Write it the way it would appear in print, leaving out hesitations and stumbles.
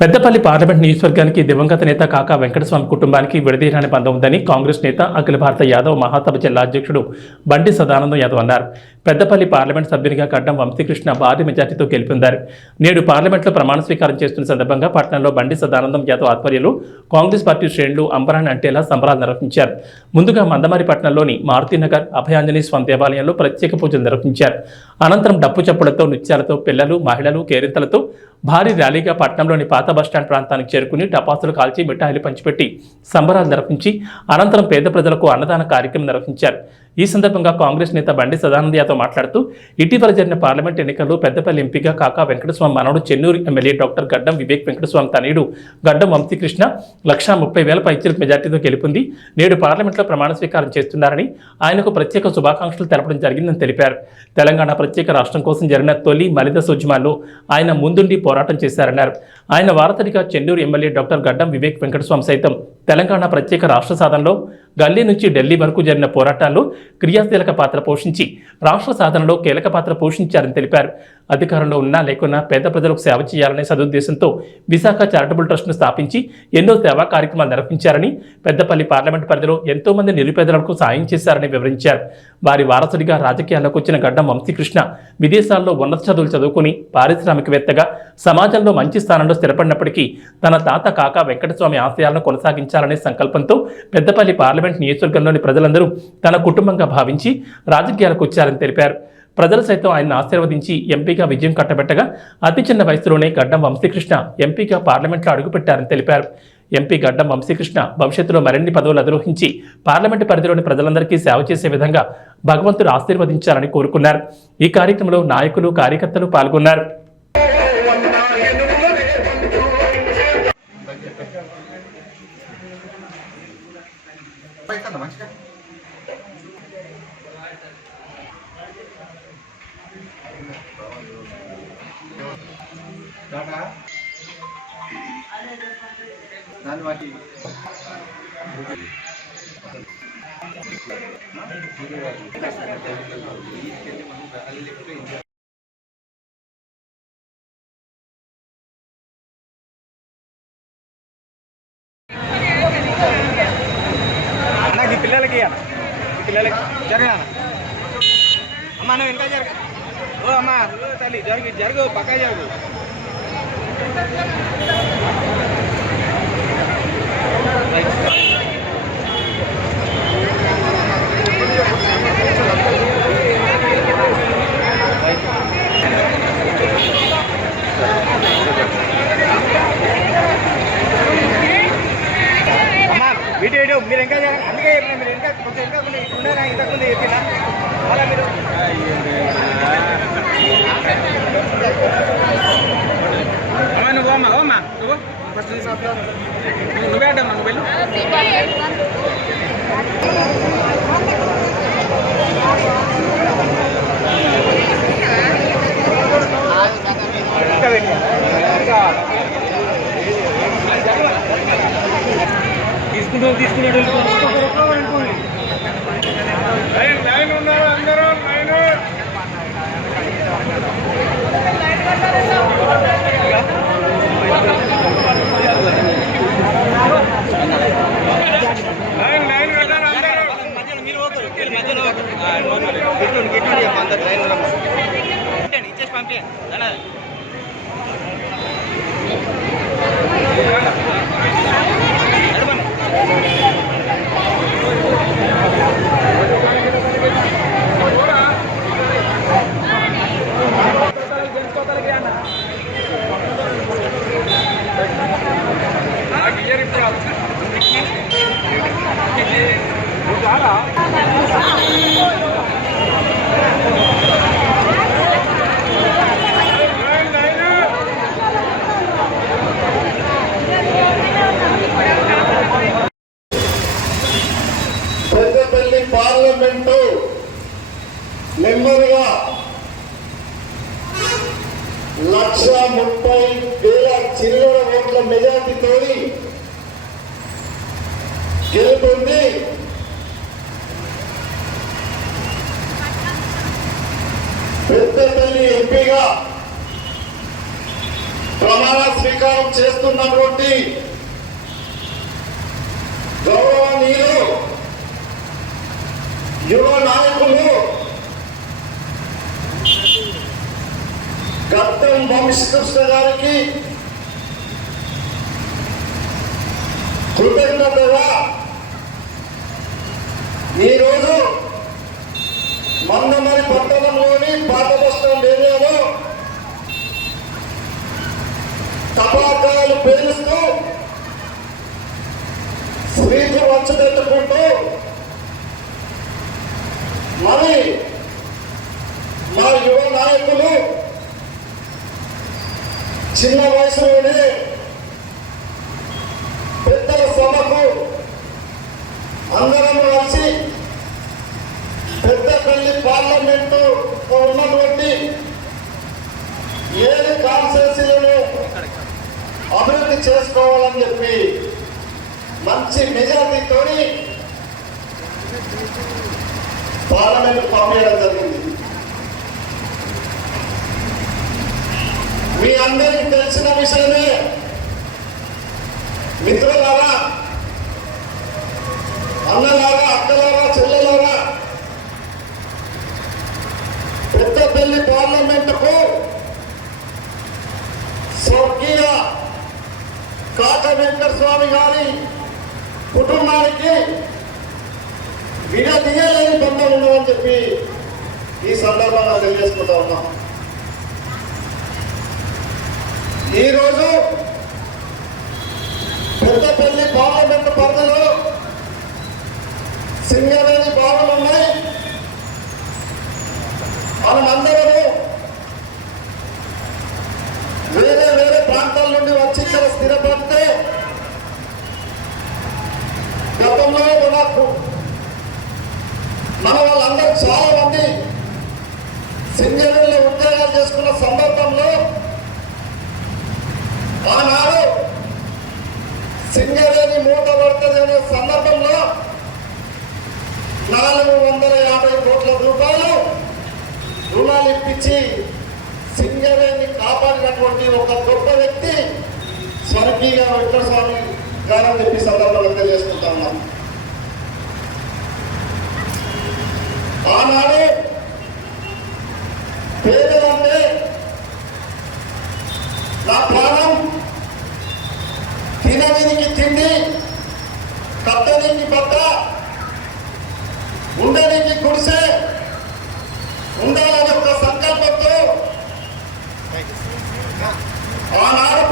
Peddapalli parliament నియోజకవర్గానికి దివంగత నేత కాకా వెంకటస్వామి కుటుంబానికి విడదీయరాని బంధం ఉందని కాంగ్రెస్ నేత అఖిల భారత యాదవ్ మహాసభ జిల్లా అధ్యక్షుడు బండి సదానందం యాదవ్ అన్నారు. పెద్దపల్లి పార్లమెంట్ సభ్యునిగా గడ్డం వంశీకృష్ణ భారీ మెజార్టీతో గెలుపొందారు. నేడు పార్లమెంట్లో ప్రమాణ స్వీకారం చేస్తున్న సందర్భంగా పట్టణంలో బండి సదానందం యాదవ్ ఆధ్వర్యంలో కాంగ్రెస్ పార్టీ శ్రేణులు అంబరాన్ని అంటేలా సంబరాలు నిర్వహించారు. ముందుగా మందమరి పట్టణంలోని మారుతినగర్ అభయాంజనేయ స్వామి దేవాలయంలో ప్రత్యేక పూజలు నిర్వహించారు. అనంతరం డప్పు చప్పులతో, నృత్యాలతో, పిల్లలు, మహిళలు, కేరింతలతో భారీ ర్యాలీగా పట్టణంలోని పాత బస్టాండ్ ప్రాంతానికి చేరుకుని టపాసులు కాల్చి మిఠాయిలు పంచిపెట్టి సంబరాలు నిర్వహించి అనంతరం పేద ప్రజలకు అన్నదాన కార్యక్రమం నిర్వహించారు. ఈ సందర్భంగా కాంగ్రెస్ నేత బండి సదానంద యాదవ్ మాట్లాడుతూ ఇటీవల జరిగిన పార్లమెంట్ ఎన్నికల్లో పెద్దపల్లి ఎంపీగా కాకా వెంకటస్వామి మనవడు చెన్నూరు ఎమ్మెల్యే డాక్టర్ గడ్డం వివేక్ వెంకటస్వామి తనయుడు గడ్డం వంశీకృష్ణ 1,30,000 పైచిలకు మెజార్టీతో గెలుపొంది నేడు పార్లమెంట్లో ప్రమాణ స్వీకారం చేస్తున్నారని, ఆయనకు ప్రత్యేక శుభాకాంక్షలు తెలపడం జరిగిందని తెలిపారు. తెలంగాణ ప్రత్యేక రాష్ట్రం కోసం జరిగిన తొలి మలిదశ ఉద్యమాల్లో ఆయన ముందుండి పోరాటం చేశారన్నారు. ఆయన వారసుడిగా చెన్నూరు ఎమ్మెల్యే డాక్టర్ గడ్డం వివేక్ వెంకటస్వామి సైతం తెలంగాణ ప్రత్యేక రాష్ట్ర సాధనలో గల్లీ నుంచి ఢిల్లీ వరకు జరిగిన పోరాటాల్లో క్రియాశీలక పాత్ర పోషించి రాష్ట్ర సాధనలో కీలక పాత్ర పోషించారని తెలిపారు. అధికారంలో ఉన్నా లేకున్నా పేద ప్రజలకు సేవ చేయాలనే సదుద్దేశంతో విశాఖ చారిటబుల్ ట్రస్ట్ను స్థాపించి ఎన్నో సేవా కార్యక్రమాలు నిర్వహించారని, పెద్దపల్లి పార్లమెంట్ పరిధిలో ఎంతో మంది నిరుపేదలకు సాయం చేశారని వివరించారు. వారి వారసుడిగా రాజకీయాల్లోకి వచ్చిన గడ్డం వంశీకృష్ణ విదేశాల్లో ఉన్నత చదువులు చదువుకుని పారిశ్రామికవేత్తగా సమాజంలో మంచి స్థానంలో స్థిరపడినప్పటికీ తన తాత కాకా వెంకటస్వామి ఆశయాలను కొనసాగించాలనే సంకల్పంతో పెద్దపల్లి పార్లమెంట్ నియోజకవర్గంలోని ప్రజలందరూ తన కుటుంబంగా భావించి రాజకీయాలకు వచ్చారని తెలిపారు. ప్రజలు సైతం ఆయన్ని ఆశీర్వదించి ఎంపీగా విజయం కట్టబెట్టగా అతి చిన్న వయసులోనే గడ్డం వంశీకృష్ణ ఎంపీగా పార్లమెంట్లో అడుగుపెట్టారని తెలిపారు. ఎంపీ గడ్డం వంశీకృష్ణ భవిష్యత్తులో మరిన్ని పదవులు అధిరోహించి పార్లమెంటు పరిధిలోని ప్రజలందరికీ సేవ చేసే విధంగా భగవంతుడు ఆశీర్వదించాలని కోరుకున్నారు. ఈ కార్యక్రమంలో నాయకులు, కార్యకర్తలు పాల్గొన్నారు. పిల్లలకి జరగ అమ్మ నువ్వు ఇంకా జరగ ఓ అమ్మ తల్లి జరుగు పక్క జరుగు. వీడియో మీరు ఇంకా అందుకే చెప్పిన మీరు ఇంకా కొంచెం ఇంకా ఉండేనా ఇంతకుముందు చెప్పిన అలా మీరు అమ్మా నువ్వు అమ్మా నువ్వు ఫస్ట్ నువ్వే అడ్డమ్మా నువ్వు వెళ్ళు. తీసుకున్నాడు అందరూ ఇచ్చేసి పంపి పెద్దపల్లి పార్లమెంటు మెంబర్గా 1,30,000 చిల్లర ఓట్ల మెజార్టీతో గెలుపొంది పెద్దపల్లి ఎంపీగా ప్రమాణ స్వీకారం చేస్తున్న ఉన్నటువంటి గౌరవనీయులు యువ నాయకులు గద్దం వంశకృష్ణ గారికి కృతజ్ఞతగా ఈరోజు మందమరి పట్టణంలోని పాత బస్టాండ్ ఏరియాలో టపాకాయలు పేలుస్తూ స్వీట్లు వంచబెట్టుకుంటూ మరి మా యువ నాయకులు చిన్న వయసులోనే పెద్దల సభకు అందరం కలిసి పెద్దపల్లి పార్లమెంటు ఉన్నటువంటి 7 కాన్స్టిట్యూన్సీలను అభివృద్ధి చేసుకోవాలని చెప్పి మంచి మెజారిటీతో పార్లమెంట్ పంపించడం జరిగింది. మీ అందరికీ తెలిసిన విషయమే. మిత్రులారా, అన్నలారా, అక్కలారా, చెల్లెలారా, పెద్దపల్లి పార్లమెంటుకు స్వర్గీయ కాక వెంకటస్వామి గారి కుటుంబానికి విడదీయలేని బంధం ఉండదని చెప్పి ఈ సందర్భంగా తెలియజేసుకుంటా ఉన్నాం. ఈరోజు పెద్దపల్లి పార్లమెంటు పరిధిలో సింగరేణి బావులు ఉన్నాయి. మనమందరూ వేరే వేరే ప్రాంతాల నుండి వచ్చి ఇక్కడ స్థిరపడితే గతంలో మన వాళ్ళందరూ చాలా మంది సింగరేణిలో ఉద్యోగాలు చేసుకున్న సందర్భంలో ఆనాడు సింగరేణి మూట పడుతుందనే సందర్భంలో 450 కోట్ల రూపాయలు రుణాలు ఇప్పించి సింగరేణిని కాపాడినటువంటి ఒక గొప్ప వ్యక్తి స్వర్గీయ వెంకటస్వామి గారని చెప్పి సందర్భంగా తెలియజేసుకుంటా ఉన్నాం. ఆనాడు పేదలంటే నా ప్రాణం, తినడానికి తిండి, కట్టడానికి బట్ట, ఉండడానికి గుడిసె ఉండాలని ఒక సంకల్పంతో ఆనాడు